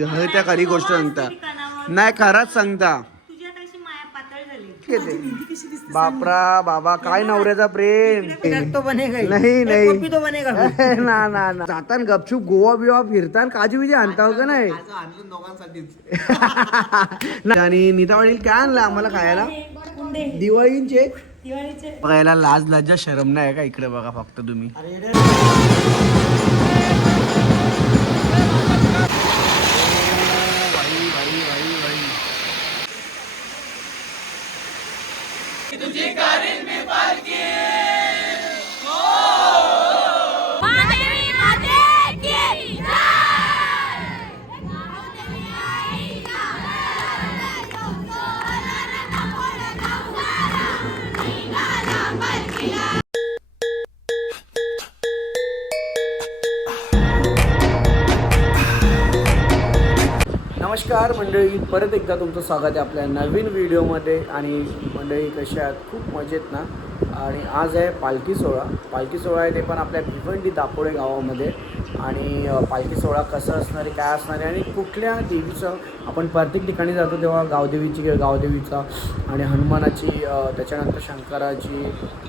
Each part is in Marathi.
त्या खरी गोष्ट सांगता नाही खराच सांगता बापरा बाबा काय नवऱ्याचा प्रेम नाही नाही ना ना ना जातान गपचूप गोवा बिवा फिरतान काजू बिजू आणता का नाही आणि नीता वडील काय आणलं आम्हाला खायला दिवाळींचे बघायला लाज लज्जा शरम नाही का इकडे बघा फक्त तुम्ही नमस्कार मंडळी, परत एकदा तुमचं स्वागत आहे आपल्या नवीन व्हिडिओमध्ये. आणि मंडळी कशा आहात? खूप मजेत ना. आणि आज आहे पालखी सोहळा आहे, ते पण आपल्या भिवंडी दापोडे गावामध्ये. आणि पालखी सोहळा कसं असणार आहे, काय असणार आहे आणि कुठल्या देवीचं, आपण प्रत्येक ठिकाणी जातो तेव्हा गावदेवीचा आणि हनुमानाची, त्याच्यानंतर शंकराची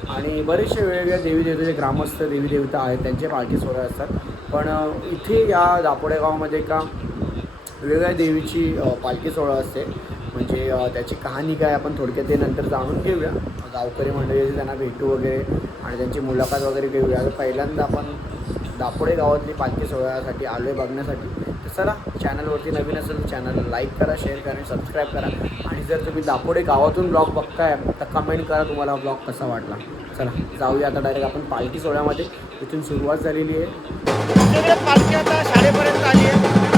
आणि बरेचसे वेगवेगळ्या देवीदेवतेचे ग्रामस्थ देवीदेवता आहेत, त्यांचे पालखी सोहळे असतात. पण इथे या दापोडे गावामध्ये का वेगवेगळ्या देवीची पालखी सोहळा असते. म्हणजे त्याची कहाणी काय आपण थोडक्यात ते नंतर जाणून घेऊया. गावकरी मंडळी त्यांना भेटू वगैरे आणि त्यांची मुलाखत वगैरे घेऊया. पहिल्यांदा आपण दापोडे गावातली पालखी सोहळ्यासाठी आलो आहे बघण्यासाठी. तर चला, चॅनलवरती नवीन असेल तर चॅनलला लाईक करा, शेअर करा आणि सबस्क्राईब करा. आणि जर तुम्ही दापोडे गावातून ब्लॉग बघताय तर कमेंट करा तुम्हाला ब्लॉग कसा वाटला. चला जाऊया आता डायरेक्ट आपण पालखी सोहळ्यामध्ये. इथून सुरुवात झालेली आहे. पालखी आता शाळेपर्यंत आली आहे.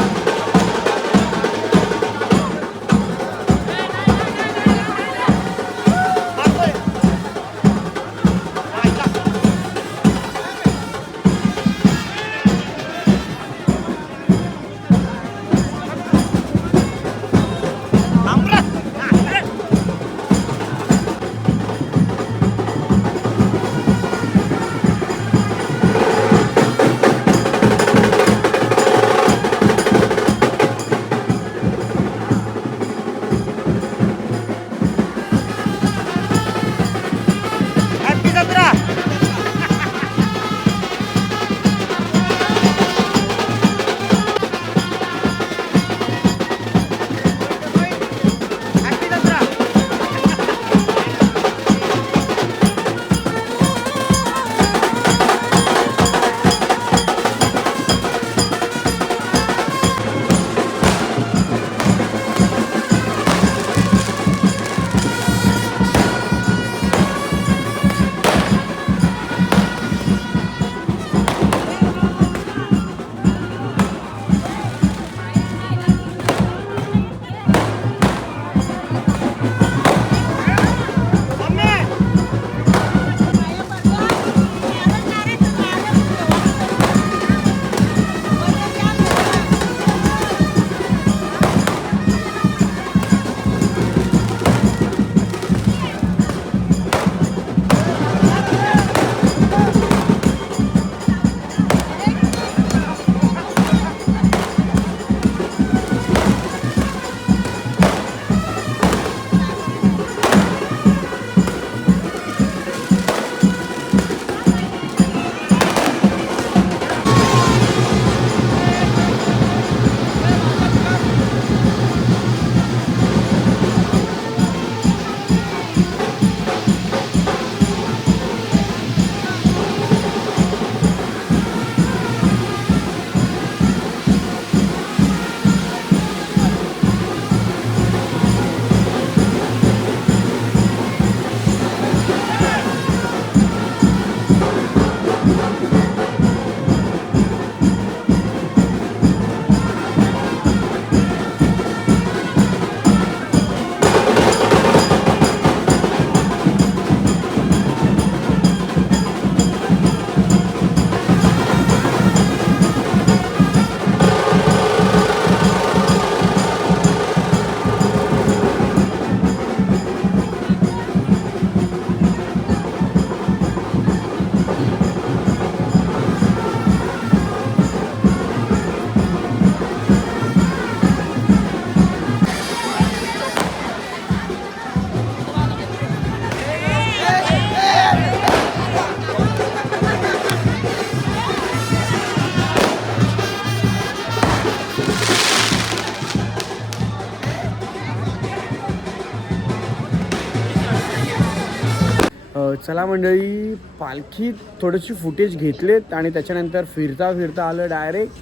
चला मंडळी, पालखीत थोडेसे फुटेज घेतलेत आणि त्याच्यानंतर फिरता फिरता आलं डायरेक्ट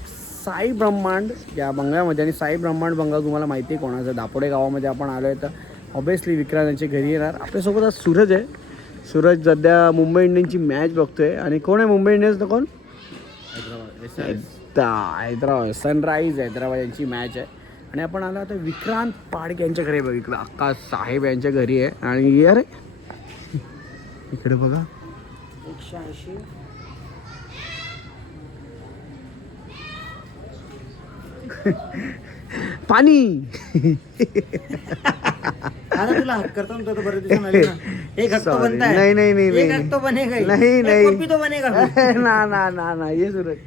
साई ब्रह्मांड या बंगल्यामध्ये. आणि साई ब्रह्मांड बंगला तुम्हाला माहिती आहे कोणाचं, दापोडे गावामध्ये आपण आलो आहे. तर ऑब्वियसली विक्रांत यांच्या घरी येणार. आपल्यासोबत आज सूरज आहे. सूरज सध्या मुंबई इंडियन्सची मॅच बघतोय. आणि कोण आहे मुंबई इंडियन्सचं? कोण? हैदराबाद सनराईज हैदराबाद यांची मॅच आहे. आणि आपण आलो आता विक्रांत पाडक यांच्या घरी बघितलं, अक्का साहेब यांच्या घरी आहे. आणि अरे इकडे बघा 180 पाणी. अरे तुला हक करता ना तो बरेच दिवस आले ना. एक हक तो Sorry. बनता है. नहीं नहीं नहीं एक नहीं हक तो बनेगा ही. नहीं एक नहीं कॉपी तो बनेगा ना ना ना ना ये सूरज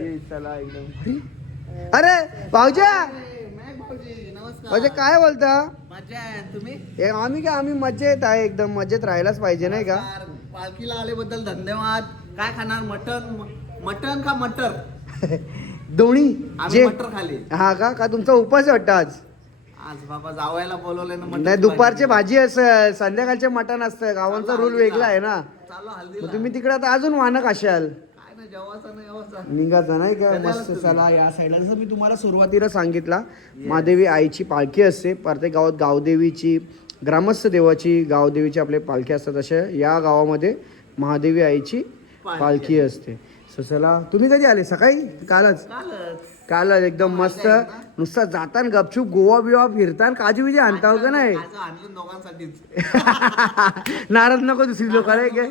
ये चला एकदम. अरे भाऊजा भाऊजा काय बोलता? मजा आहे तुम्ही हे आम्ही मजेत आहे, एकदम मजेत राहायलाच पाहिजे नाही का? पालखीला आल्याबद्दल धन्यवाद. काय खाणार? मटन का मटर? दोन्ही आम्ही मटर खाली. हा का तुमचा उपास वाटतं आज? आज बाबा जावायला बोलवले ना. नाही, दुपारची भाजी असं, संध्याकाळचे मटण असतं. गावांचा रूल वेगळा आहे ना. चालू हल्दी मग तुम्ही तिकडे आता अजून वाहन खाशाल. काय ना जेवायचा नाही जेवायचा. निघायचा नाही का? मस्त. चला या साईडला, जसं मी तुम्हाला सुरुवातीला सांगितला, महादेवी आईची पालखी असते. प्रत्येक गावात गावदेवीची, ग्रामस्थ देवाची, गावदेवीची आपले पालखी असतात. अशा या गावामध्ये महादेवी आईची पालखी असते. सो चला, तुम्ही कधी आले? सकाळी? कालच एकदम मस्त. नुसतं जाताना गपचूप गोवा बिवा फिरताना काजू बिजू आणता का नाही? आणलं दोघांसाठीच. नाराज नको दुसरी लोक आहे काय?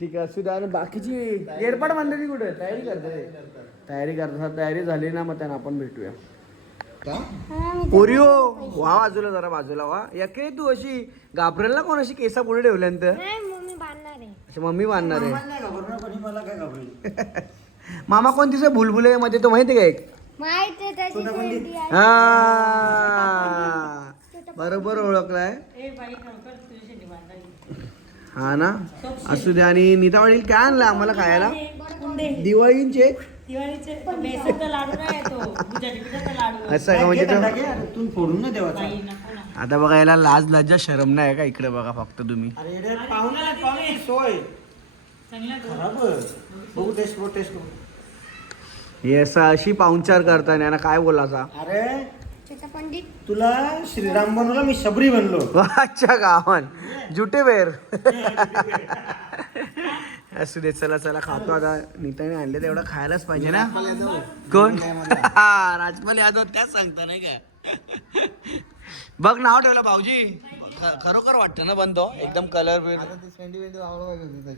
ठीक आहे, असू द्या. आणि बाकीची एअरपाट मंडळी कुठे तयारी करतात? तयारी झाली ना मग त्यांना आपण भेटूया. पोरिओ वा, बाजूला जरा बाजूला वा. याकडे तू अशी घाबरेल ना कोण? अशी केसा पुढे ठेवल्यानंतर मम्मी बांधणार आहे. मला काय घाबरेल? मामा कोण तिचं बुलबुले मध्ये तो माहिती का? एक हा बरोबर ओळखलाय. हा ना, असू द्या. आणि नीता वडील काय आणलं आम्हाला खायला? दिवाळींचे असं का? म्हणजे तू फोडून ना देवाचा. आता बघा, याला लाज लज्जा शरम नाही का? इकडे बघा फक्त तुम्ही. अरे पाहुणे सोय बघू टेस्ट करू. हे असं अशी पाहुणचार करताना यांना काय बोलायचा? अरे तुला श्रीराम बनवला, मी शबरी बनलो. अच्छा गावन जुटे बेर. असू दे, चला चला खातो आता. नीताने आणले तेवढं खायलाच पाहिजे ना. कोण? राजपाल यादव. त्याच सांगता नाही का? बघ नाव ठेवलं भाऊजी. खरोखर वाटतं ना बनतो एकदम कलर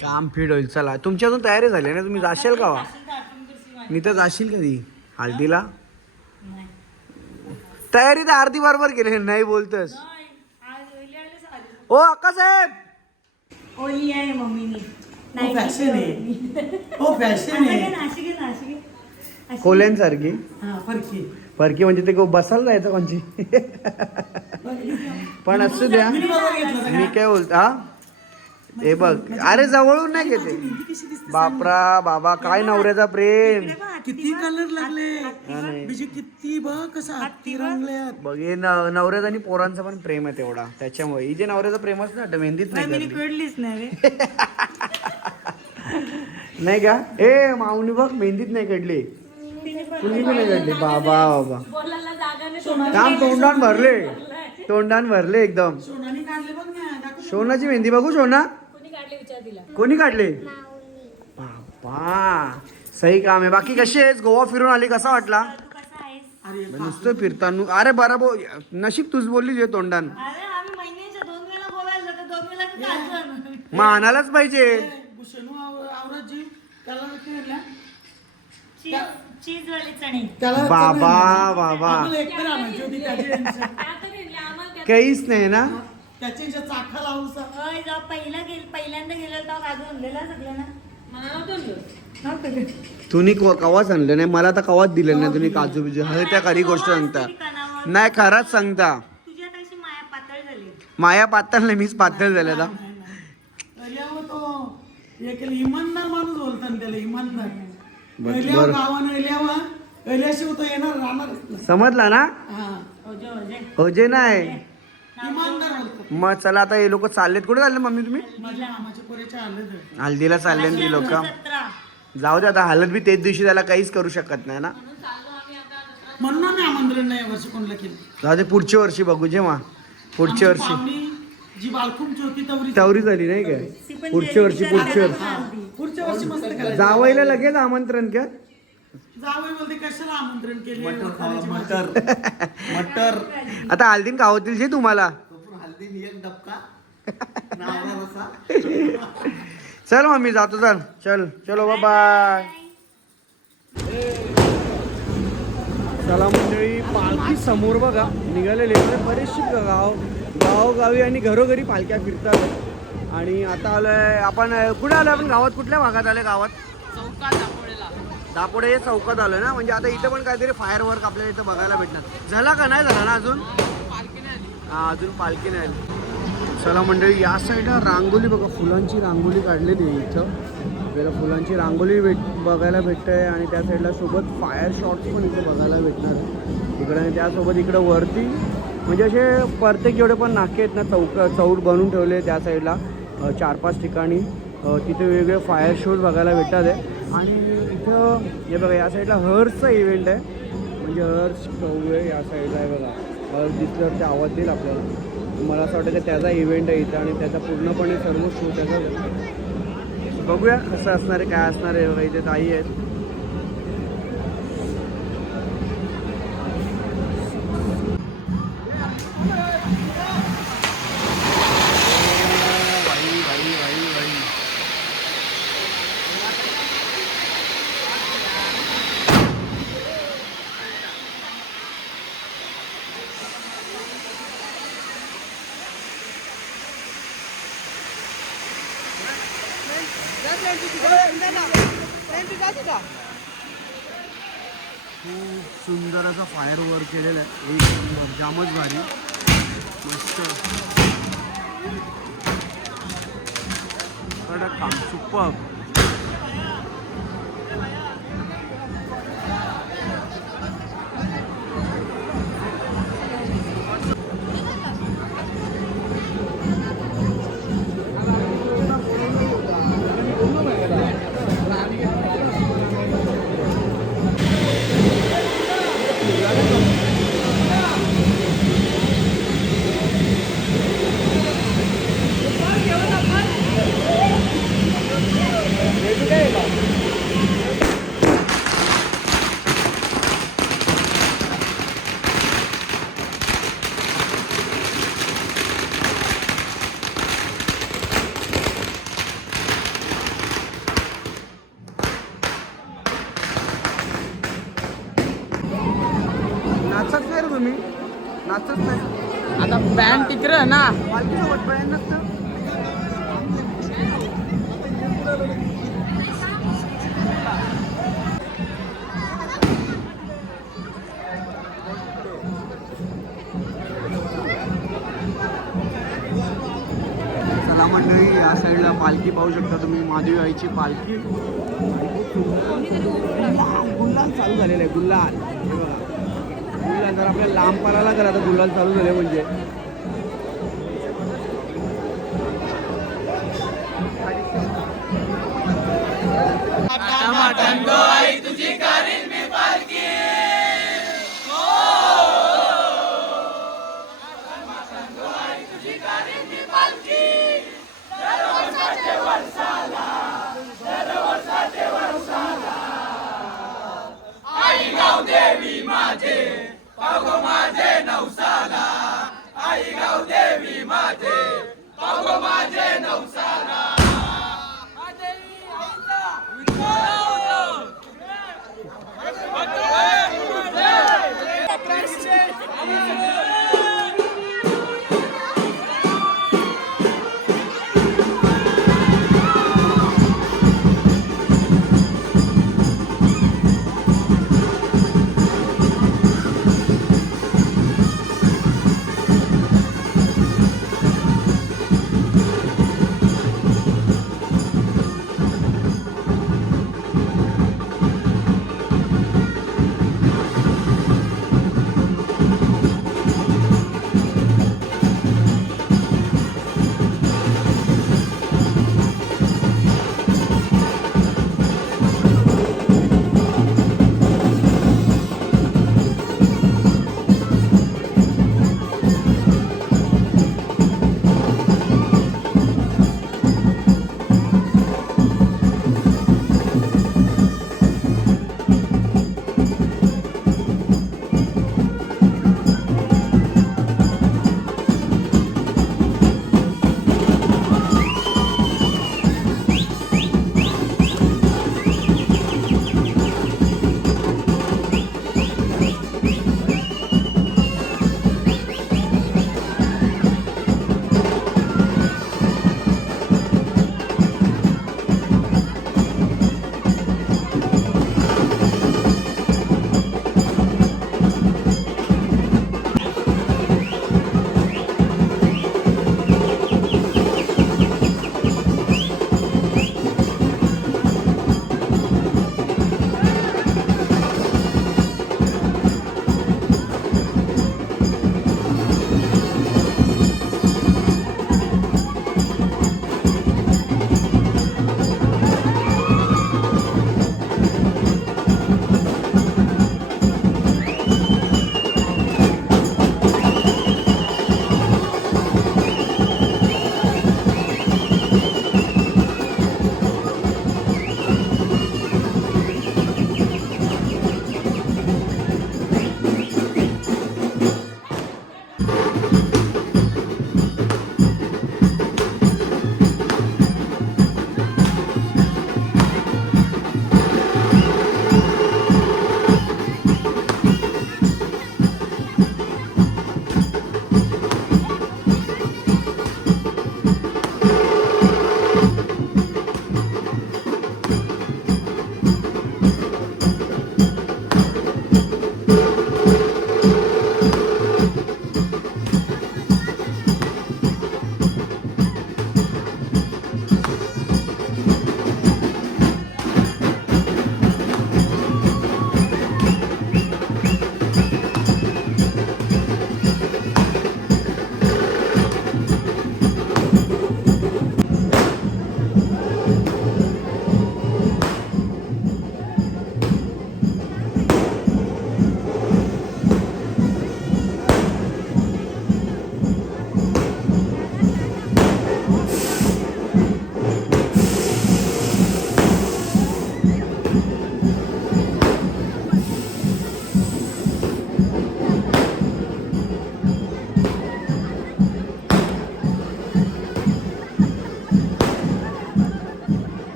काम फिट होईल. चला, तुमची अजून तयारी झाली ना? तुम्ही जाशाल का? नीता जाशील कधी हल्दीला? तयारी तर अर्धी बरोबर केली नाही बोलतस. ओ अक्का साहेब, ओली आहे मम्मीनी. फॅशन आहे. कोल्यांसारखी फरकी फरकी म्हणजे ते बसायला जायचं कोणची. पण असू द्या, मी काय बोलतो हा. हे बघ, अरे जवळून नाही घेते. बापरा बाबा, काय नवऱ्याचा प्रेम. किती कलर लागले, बीजे किती बघ कसं हत्ती रंगल्यात. बघ, हे नवऱ्याचा आणि पोरांचा पण प्रेम आहे तेवढा. त्याच्यामुळे ही जे नवऱ्याचा प्रेम असतं ना, मेहंदीत नाही कळलीच नाही. नाही का? ए माऊनी बघ, मेहंदीत नाही काढली. कुणी पण नाही काढली. बाबा बाबा, काम तोंडान भरले एकदम. सोनाची मेहंदी बघू. सोना कोणी काढले? बाबा, सही काम आहे. बाकी कशी आहेस? गोवा फिरून आली, कसा वाटला? नुसतं फिरताना. अरे बरोबर, नशीब तूच बोलली जे तोंडान. मग आणायलाच पाहिजे. बाबा बाबा, काहीच नाही ना. चाखा लावू पहिल्यांदा गेलो तुम्ही कवाच आणलं नाही मला, तर कवाच दिलं नाही तुम्ही काजू बिजू. हे त्या खरी गोष्ट सांगता नाही, खरंच सांगता. माया पातळ नाही, मीच पातळ झाले. आता इमानदार माणूस बोलतात त्याला, इमानदार. समजला ना? ओजे नाही, इमानदार बोलतो. मग चला आता हे लोक चाललेत. कुठे चालले मम्मी तुम्ही? माझ्या मामाच्या पोरीच्या आलं हल्दीला चालले ती लोक. 17. जाऊ दे आता, हलत बी तेच दिवशी त्याला काहीच करू शकत नाही ना. म्हणून आम्ही आमंत्रण नाही वर्षी कोणाला केलं. जाऊ दे, पुढच्या वर्षी बघू. जेव्हा पुढच्या आमची वर्षी पाहुणी जी बालकुंची होती तवरी झाली नाही काय? ती पण पुढच्या वर्षी जेवढी पुढच्या करायला वर्षी हल्दी. पुढच्या वर्षी मस्त करायचं. जावईला लगेच आमंत्रण का? जावई बोलते कशाला आमंत्रण केले मटर आता हल्दीन खावतील जे तुम्हाला. हल्दी एक डबका नारळा रसा. चल मम्मी जातो. चल चलो बाय. चला मंडळी, पालखी समोर बघा निघालेले बरेचशी गावोगावी आणि घरोघरी पालख्या फिरतात. आणि आता आलोय आपण कुठे आलोय? आपण गावात कुठल्या भागात आलोय? गावात दापोडे हे चौकात आलोय ना. म्हणजे आता इथं पण काहीतरी फायर वर्क आपल्याला इथं बघायला भेटणार. झाला का? नाही झाला ना अजून? हा, अजून पालखी नाही आली. चला मंडळी, या साईडला रांगोली बघा, फुलांची रांगोली काढलेली आहे इथं. आपल्याला फुलांची रांगोली बघायला भेटते आहे. आणि त्या साईडला सोबत फायर शॉट्स पण इथे बघायला भेटणार आहे इकडं. आणि त्यासोबत इकडं वरती म्हणजे असे प्रत्येक जेवढे पण नाके आहेत ना, चौड बनवून ठेवले त्या साईडला 4-5 ठिकाणी. तिथे वेगवेगळे फायर शोज बघायला भेटतात आहे. आणि इथं हे बघा, या साईडला हर्सचा इव्हेंट आहे. म्हणजे हर्स कौवे या साईडला आहे बघा. हर्स दिसल्यावर ते आवाज देईल आपल्याला. मला असं वाटतं की त्याचा इव्हेंट आहे इथं. आणि त्याचा पूर्णपणे सर्व शो त्याचा. बघूया कसं असणार आहे, काय असणार आहे. बघा इथे ताई आहेत. खूप सुंदर असा फायर वर्क केलेला आहे. एक नंबर, जामच भारी, मस्त कडक काम, सुपर. नाचत नाही रे तुम्ही? नाचत नाही आता बँड तिकडे ना. पालखीसोबत बँड नसतं. चला मंडळी, या साईडला पालखी पाहू शकता तुम्ही. महादेवी आईची पालखी. गुल्हाल चालू झालेला आहे. गुल्हाल हे बघा, गुल्हाल जर आपल्याला लांब पडायला तर आता गुल्हाल चालू झाले. म्हणजे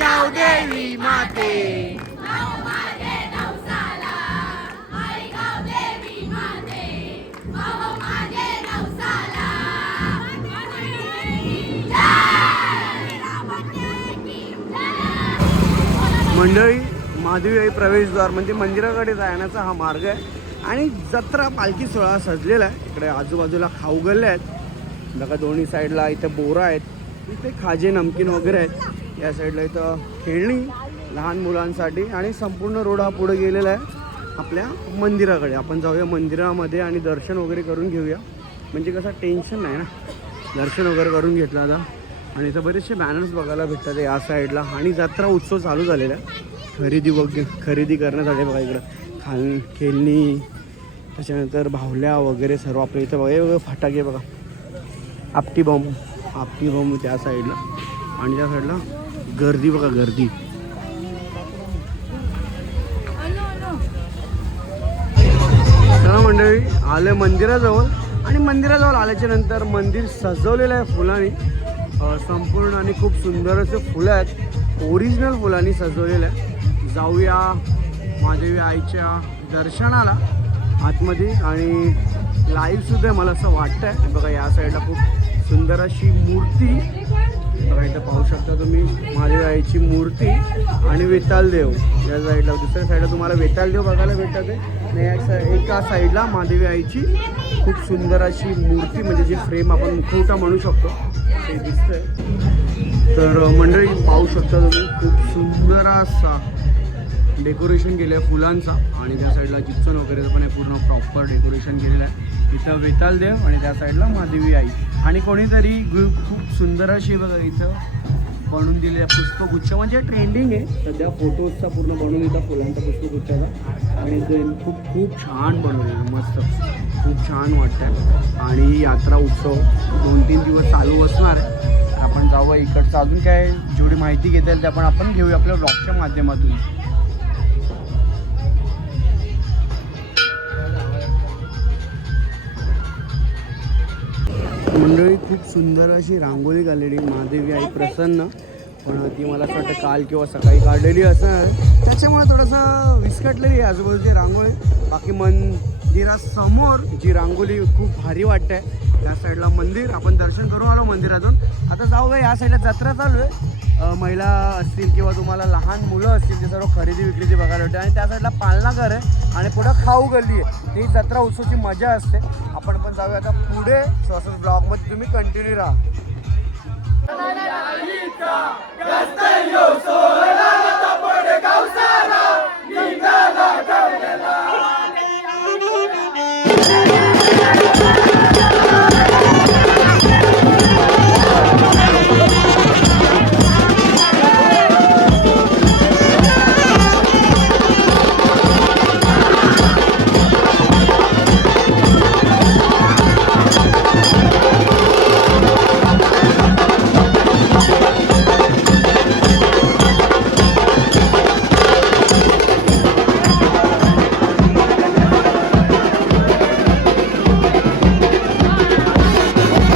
गाव देवी माते. मंडळी महादेवी आई प्रवेशद्वार म्हणजे मंदिराकडे जाण्याचा हा मार्ग आहे आणि जत्रा पालखी सोहळा सजलेला आहे. इकडे आजूबाजूला खाऊ गल्ले आहेत बघा, दोन्ही साईडला इथं बोरं आहेत, इथे खाजे नमकीन वगैरे आहेत. या साईडला इथं खेळणी लहान मुलांसाठी आणि संपूर्ण रोड हा पुढे गेलेला आहे आपल्या मंदिराकडे. आपण जाऊया मंदिरामध्ये आणि दर्शन वगैरे करून घेऊया, म्हणजे कसं टेन्शन नाही ना, दर्शन वगैरे करून घेतलं आता. आणि इथं बरेचसे बॅनर्स बघायला भेटतात या साईडला. आणि जत्रा उत्सव चालू झालेला आहे, खरेदी करण्यासाठी बघा इकडं खेळणी, त्याच्यानंतर भावल्या वगैरे सर्व आपल्या इथं बघा. वेगवेगळे फटाके बघा, आपटी बॉम्ब त्या साईडला. आणि त्या साईडला गर्दी बघा, गर्दी. चला मंडळी, आले मंदिराजवळ आणि मंदिराजवळ आल्याच्या नंतर मंदिर सजवलेलं आहे फुलांनी संपूर्ण आणि खूप सुंदर असे फुलं आहेत, ओरिजिनल फुलांनी सजवलेलं आहे. जाऊया महादेवी आईच्या दर्शनाला आतमध्ये आणि लाईव्हसुद्धा मला असं वाटतं आहे. बघा या साईडला खूप सुंदर अशी मूर्ती बघा, इथं पाहू शकता तुम्ही महादेवी आईची मूर्ती आणि वेतालदेव या साईडला. दुसऱ्या साईडला तुम्हाला वेतालदेव बघायला भेटत आहे आणि एका साईडला महादेवी आईची खूप सुंदर अशी मूर्ती, म्हणजे जे फ्रेम आपण मुखवटा म्हणू शकतो ते दिसतंय. तर मंडळी पाहू शकता तुम्ही खूप सुंदर असा डेकोरेशन केलं आहे फुलांचा. आणि त्या साईडला जिप्सन वगैरे पण आहे, पूर्ण प्रॉपर डेकोरेशन केलेलं आहे. इथं वेतालदेव आणि त्या साईडला महादेवी आई आणि कोणीतरी खूप सुंदर अशी बघा इथं बनवून दिलेलं पुष्पगुच्छ, म्हणजे ट्रेंडिंग आहे सध्या फोटोजचा पूर्ण बनवून इथं फुलांचा पुष्पगुच्छाचा. आणि ते खूप छान बनवलेलं, मस्त खूप छान वाटतं आहे. आणि यात्रा उत्सव 2-3 दिवस चालू असणार आहे. आपण जाऊया इकडचं, अजून काय जेवढी माहिती घेता येईल ते आपण घेऊया आपल्या ब्लॉगच्या माध्यमातून. मंडळी खूप सुंदर अशी रांगोळी काढलेली महादेवी आई प्रसन्न, पण ती मला असं वाटतं काल किंवा सकाळी काढलेली असणार, त्याच्यामुळे थोडंसं विस्कटलेली आहे आजूबाजूची रांगोळी. बाकी मंदिरासमोर जी रांगोळी खूप भारी वाटते आहे. त्या साईडला मंदिर, आपण दर्शन करून आलो मंदिरातून. आता जाऊया या साईडला जत्रा चालू आहे, महिला असतील किंवा तुम्हाला लहान मुलं असतील ते सर्व खरेदी विक्रेती बघायला भेटते. आणि त्या साईडला पालनाघर आहे आणि पुढं खाऊ गल्ली आहे. ती जत्रा उत्सवाची मजा असते. आपण पण जाऊया आता पुढे. असं ब्लॉगमध्ये तुम्ही कंटिन्यू राहा.